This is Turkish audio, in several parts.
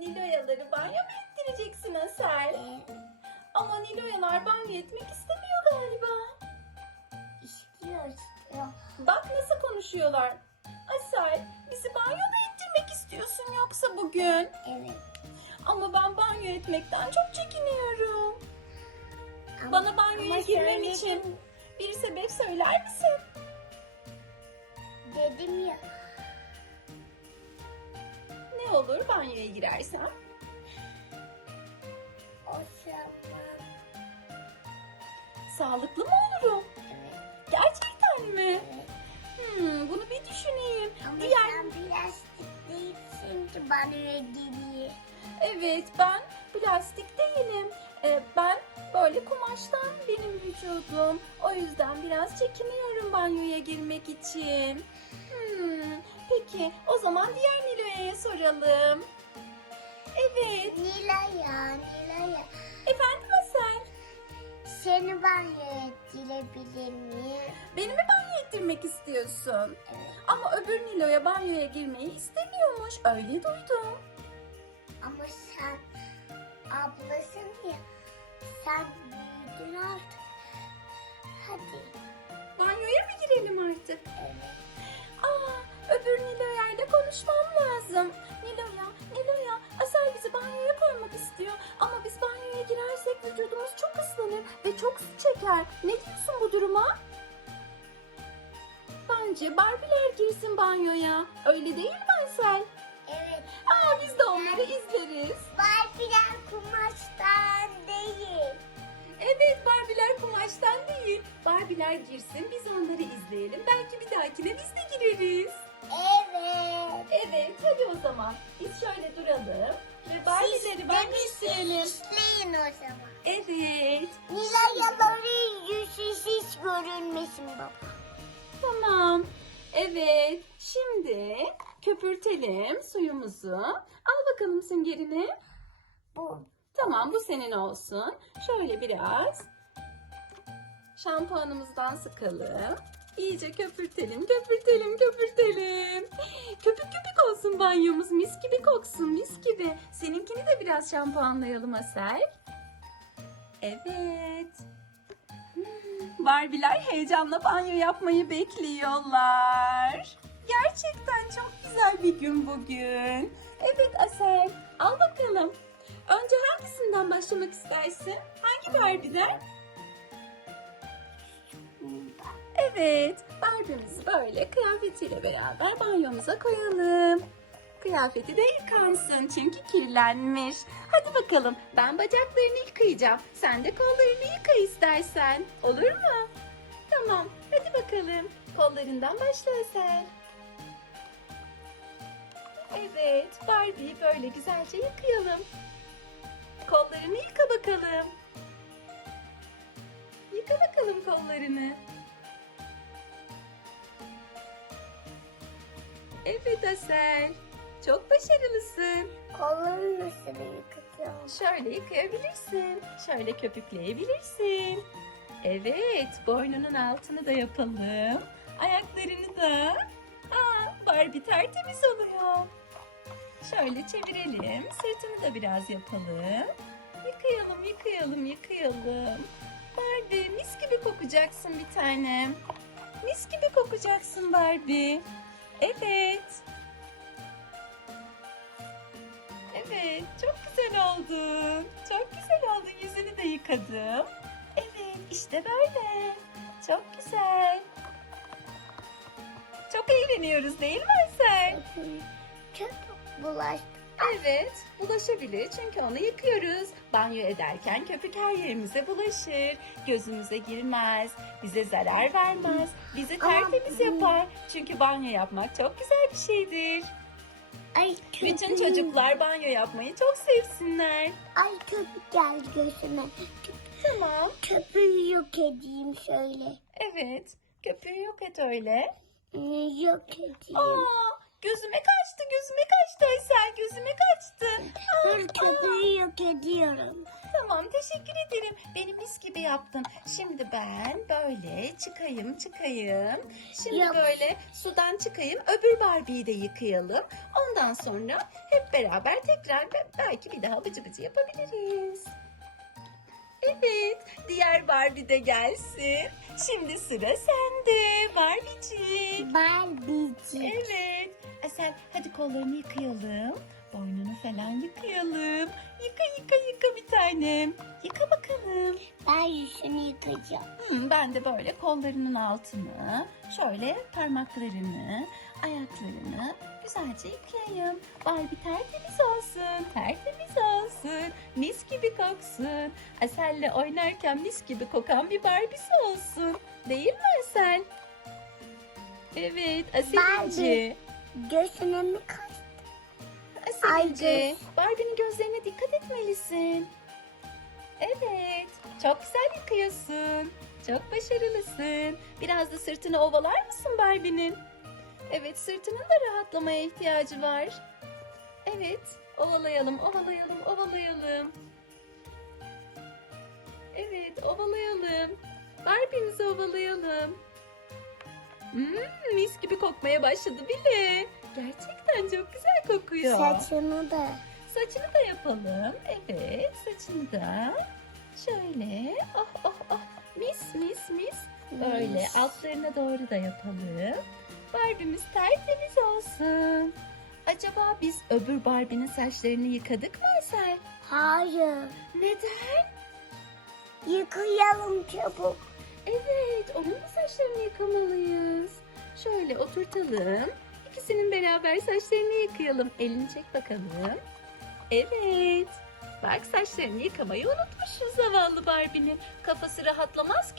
Niloyaları banyo mu ettireceksin Asel? Ama Niloyalar banyo etmek istemiyor galiba. istiyor istiyor. Bak nasıl konuşuyorlar. Asel bizi banyo mu ettirmek istiyorsun yoksa bugün? Evet. Ama ben banyo etmekten çok çekiniyorum. Ama- Bana banyoya ama girmem söyledim- için bir sebep söyler misin? Dedim ya. Ne olur banyoya girersem? O zaman. Sağlıklı mı olurum? Evet. Gerçekten mi? evet. Hmm, bunu bir düşüneyim. Ama Diğer... sen plastik değilsin ki banyoya giriyor. Evet ben plastik değilim. Ee, ben böyle kumaştan benim vücudum. O yüzden biraz çekiniyorum banyoya girmek için. Hmm, peki o zaman diğer Nilo'ya soralım. Evet. Nilaya, Nilaya. Efendim Asel? Seni banyoya ettirebilir miyim? Beni mi banyo ettirmek istiyorsun? Evet. Ama öbür Nilo'ya banyoya girmeyi istemiyormuş. Öyle duydum. Ama sen ablasın ya. Sen büyüdün artık. Hadi. Banyoya mı girelim artık? Evet. Aa, Öyle değil mi Asel? Evet. Aa, biz de onları izleriz. Barbie'ler kumaştan değil. Evet Barbie'ler kumaştan değil. Barbie'ler girsin biz onları izleyelim. Belki bir dahakine biz de gireriz. Evet. Evet hadi o zaman. Biz şöyle duralım. Ve Barbie'leri banyo isteyelim. İşleyin o zaman. Evet. Nilayaları yüzsüz hiç görünmesin baba. Tamam. Evet. Şimdi köpürtelim suyumuzu. Al bakalım süngerini. Bu. Tamam bu senin olsun. Şöyle biraz şampuanımızdan sıkalım. İyice köpürtelim, köpürtelim, köpürtelim. Köpük köpük olsun banyomuz. Mis gibi koksun, mis gibi. Seninkini de biraz şampuanlayalım Asel. Evet. Barbie'ler heyecanla banyo yapmayı bekliyorlar. Gerçekten çok güzel bir gün bugün. Evet Asel, al bakalım. Önce hangisinden başlamak istersin? Hangi Barbie'den? Evet, Barbie'mizi böyle kıyafetiyle beraber banyomuza koyalım. Kıyafeti de yıkansın çünkü kirlenmiş. Hadi bakalım ben bacaklarını yıkayacağım. Sen de kollarını yıka istersen. Olur mu? Tamam hadi bakalım. Kollarından başla Eser. Evet Barbie'yi böyle güzelce yıkayalım. Kollarını yıka bakalım. Yıka bakalım kollarını. Evet Asel. Çok başarılısın. Kollarını nasıl yıkayacağım? Şöyle yıkayabilirsin. Şöyle köpükleyebilirsin. Evet, boynunun altını da yapalım. Ayaklarını da. Aa, Barbie tertemiz oluyor. Şöyle çevirelim. Sırtını da biraz yapalım. Yıkayalım, yıkayalım, yıkayalım. Barbie mis gibi kokacaksın bir tanem. Mis gibi kokacaksın Barbie. Evet. Evet, çok güzel oldun. Çok güzel oldun. Yüzünü de yıkadım. Evet, işte böyle. Çok güzel. Çok eğleniyoruz değil mi Aysel? Köpük bulaştı. Evet, bulaşabilir çünkü onu yıkıyoruz. Banyo ederken köpük her yerimize bulaşır. Gözümüze girmez, bize zarar vermez, bizi tertemiz yapar. Çünkü banyo yapmak çok güzel bir şeydir. Ay köpük. Bütün çocuklar banyo yapmayı çok sevsinler. Ay köpük geldi gözüme. Tamam. Köpüğü yok edeyim şöyle. Evet. Köpüğü yok et öyle. Ee, Yok edeyim. Aa, gözüme kaçtı, gözüme kaçtı Aysel, gözüme kaçtı. Dur köpeği yok ediyorum. Tamam teşekkür ederim. Beni mis gibi yaptın. Şimdi ben böyle çıkayım çıkayım. Şimdi Yok. böyle sudan çıkayım. Öbür Barbie'yi de yıkayalım. Ondan sonra hep beraber tekrar be- belki bir daha bıcı bıcı yapabiliriz. Evet, diğer Barbie de gelsin. Şimdi sıra sende Barbie'ciğim. Barbie'cik. Evet. Asel hadi kollarını yıkayalım. Boynunu falan yıkayalım. Yıka yıka yıka bir tanem. Yıka bakalım. Ben yüzünü yıkayacağım. Hmm, ben de böyle kollarının altını, şöyle parmaklarını, ayaklarını güzelce yıkayayım. Barbie tertemiz olsun, tertemiz olsun, mis gibi koksun. Asel'le oynarken mis gibi kokan bir Barbie'si olsun. Değil mi Asel? Evet, Asel'inci. Gözüne mi kaçtı? Asel'inci, Barbie'nin gözlerine dikkat etmelisin. Evet, çok güzel yıkıyorsun. Çok başarılısın. Biraz da sırtını ovalar mısın Barbie'nin? Evet, sırtının da rahatlamaya ihtiyacı var. Evet, ovalayalım, ovalayalım, ovalayalım. Evet, ovalayalım. Barbie'mizi ovalayalım. Hmm, mis gibi kokmaya başladı bile. Gerçekten çok güzel kokuyor. Saçını da. Saçını da yapalım. Evet, saçını da. Şöyle. Oh oh oh. Mis mis mis. Böyle altlarına doğru da yapalım. Barbie'miz tertemiz olsun. Acaba biz öbür Barbie'nin saçlarını yıkadık mı Asel? Hayır. Neden? Yıkayalım çabuk. Evet, onun da saçlarını yıkamalıyız. Şöyle oturtalım. İkisinin beraber saçlarını yıkayalım. Elini çek bakalım. Evet. Bak saçlarını yıkamayı unutmuşuz zavallı Barbie'nin. Kafası rahatlamaz.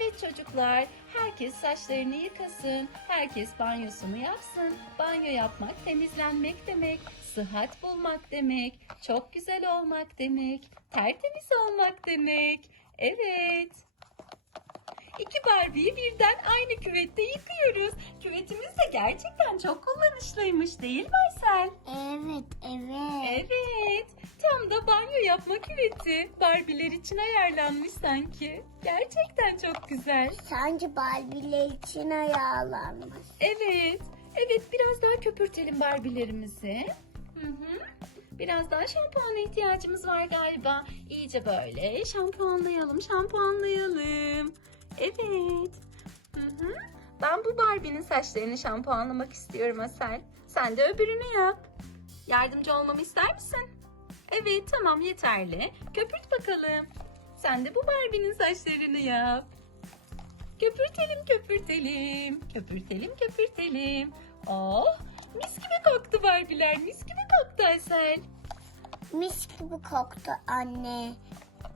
Evet çocuklar, herkes saçlarını yıkasın. Herkes banyosunu yapsın. Banyo yapmak temizlenmek demek. Sıhhat bulmak demek. Çok güzel olmak demek. Tertemiz olmak demek. Evet. İki Barbie'yi birden aynı küvette yıkıyoruz. Küvetimiz de gerçekten çok kullanışlıymış değil mi Aysel? Evet, evet. Evet. Tam da banyo yapma küveti. Barbie'ler için ayarlanmış sanki. Gerçekten çok güzel. Sence Barbie'ler için ayarlanmış. Evet. Evet biraz daha köpürtelim Barbie'lerimizi. Hı hı. Biraz daha şampuana ihtiyacımız var galiba. İyice böyle şampuanlayalım, şampuanlayalım. Evet. Hı hı. Ben bu Barbie'nin saçlarını şampuanlamak istiyorum Asel. Sen de öbürünü yap. Yardımcı olmamı ister misin? Evet tamam yeterli. Köpürt bakalım. Sen de bu Barbie'nin saçlarını yap. Köpürtelim köpürtelim. Köpürtelim köpürtelim. Oh mis gibi koktu Barbie'ler. Mis gibi koktu Asel. Mis gibi koktu anne.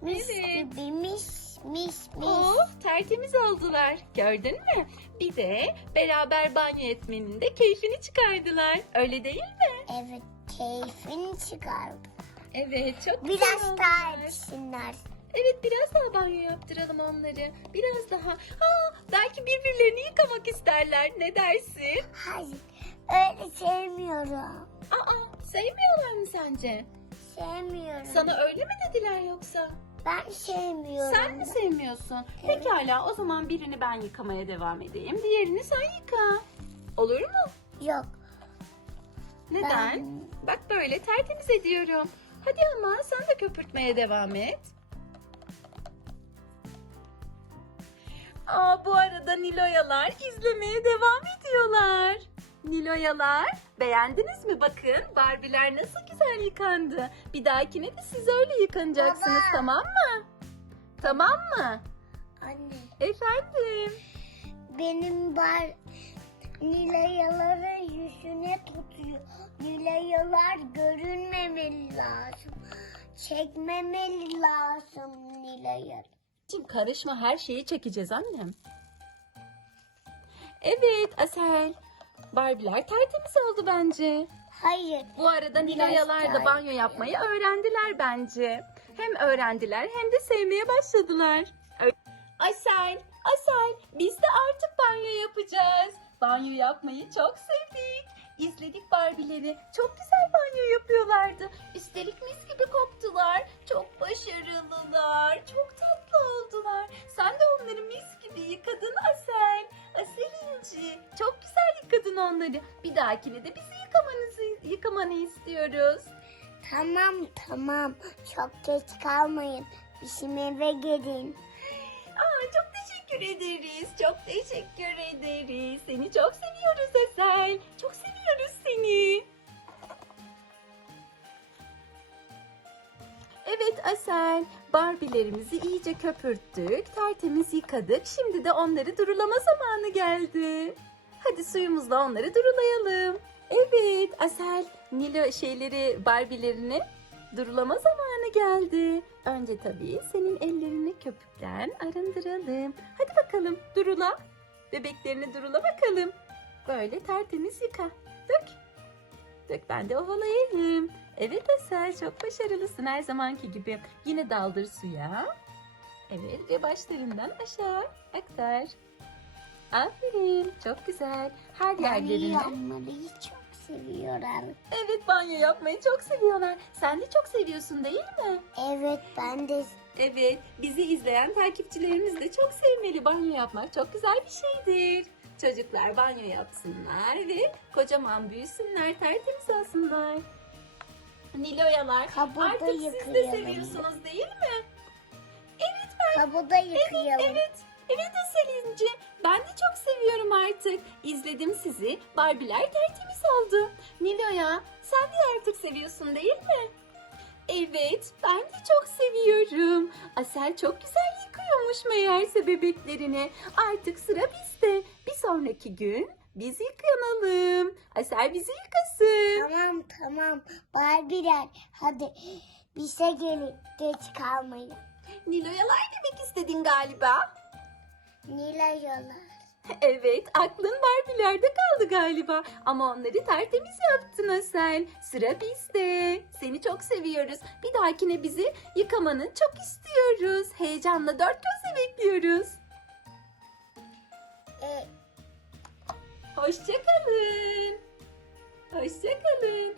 Mis Evet. gibi mis mis mis. Oh tertemiz oldular. Gördün mü? Bir de beraber banyo etmenin de keyfini çıkardılar. Öyle değil mi? Evet keyfini çıkardı. Evet çok güzel Biraz daha oldular. etsinler. Evet biraz daha banyo yaptıralım onları. Biraz daha. Aa, belki birbirlerini yıkamak isterler. Ne dersin? Hayır öyle sevmiyorum. Aa sevmiyorlar mı sence? Sevmiyorum. Sana öyle mi dediler yoksa? Ben sevmiyorum. Sen mi sevmiyorsun? Pekala o zaman birini ben yıkamaya devam edeyim. Diğerini sen yıka. Olur mu? Yok. Neden? Ben- Bak böyle tertemiz ediyorum. Hadi ama sen de köpürtmeye devam et. Aa, bu arada Niloyalar izlemeye devam ediyorlar. Niloyalar beğendiniz mi? Bakın Barbiler nasıl güzel yıkandı. Bir dahakine de siz öyle yıkanacaksınız Baba. tamam mı? Tamam mı? Anne Efendim? benim bar Nilayaların yüzüne tutuyor. Nilayalar görünmemeli lazım. Çekmemeli lazım. Şimdi karışma her şeyi çekeceğiz annem. Evet Asel. Barbiler tertemiz oldu bence. Hayır. Bu arada Biraz Niloyalar da banyo yapmayı öğrendiler bence. Hem öğrendiler hem de sevmeye başladılar. Asel, Asel biz de artık banyo yapacağız. Banyo yapmayı çok sevdik. İzledik Barbie'leri. Çok güzel banyo yapıyorlardı. Üstelik mis gibi koktular. Çok başarılılar. Çok tatlı oldular. Sen de onları mis gibi yıkadın Asel. Asel İnci. Çok güzel yıkadın onları. Bir dahakine de bizi yıkamanızı, yıkamanı istiyoruz. Tamam tamam. Çok geç kalmayın. Bizim eve gelin. Teşekkür ederiz. Çok teşekkür ederiz. Seni çok seviyoruz Asel. Çok seviyoruz seni. Evet Asel, Barbie'lerimizi iyice köpürttük, tertemiz yıkadık. Şimdi de onları durulama zamanı geldi. Hadi suyumuzla onları durulayalım. Evet Asel, Nilo şeyleri, Barbie'lerini durulama zamanı geldi. Önce tabii senin ellerini köpükten arındıralım. Hadi bakalım durula. Bebeklerini durula bakalım. Böyle tertemiz yıka. Dök. Dök ben de ovalayayım. Evet Asel çok başarılısın her zamanki gibi. Yine daldır suya. Evet ve başlarından aşağı aktar. Aferin çok güzel. Her Banyo yerlerine. yapmayı çok seviyorum. Evet banyo yapmayı çok seviyorlar. Sen de çok seviyorsun değil mi? Evet ben de Evet, bizi izleyen takipçilerimiz de çok sevmeli. Banyo yapmak çok güzel bir şeydir. Çocuklar banyo yapsınlar ve kocaman büyüsünler, tertemiz olsunlar. Niloyalar, Kabuğu artık siz de seviyorsunuz değil mi? kabuda yıkayalım. Evet, evet Aselinci. Ben de çok seviyorum artık. İzledim sizi. Barbiler tertemiz oldu. Niloya, sen de artık seviyorsun değil mi? Evet, ben de çok seviyorum. Asel çok güzel yıkıyormuş meğerse bebeklerini. Artık sıra bizde. Bir sonraki gün biz yıkanalım. Asel bizi yıkasın. Tamam tamam. Barbiler hadi bize gelin. Geç kalmayın. Niloyalar demek istedin galiba. Nila yola. Evet, aklın Barbie'lerde kaldı galiba. Ama onları tertemiz yaptın Asel. Sıra bizde. Seni çok seviyoruz. Bir dahakine bizi yıkamanı çok istiyoruz. Heyecanla dört gözle bekliyoruz. E, Hoşçakalın. Hoşçakalın.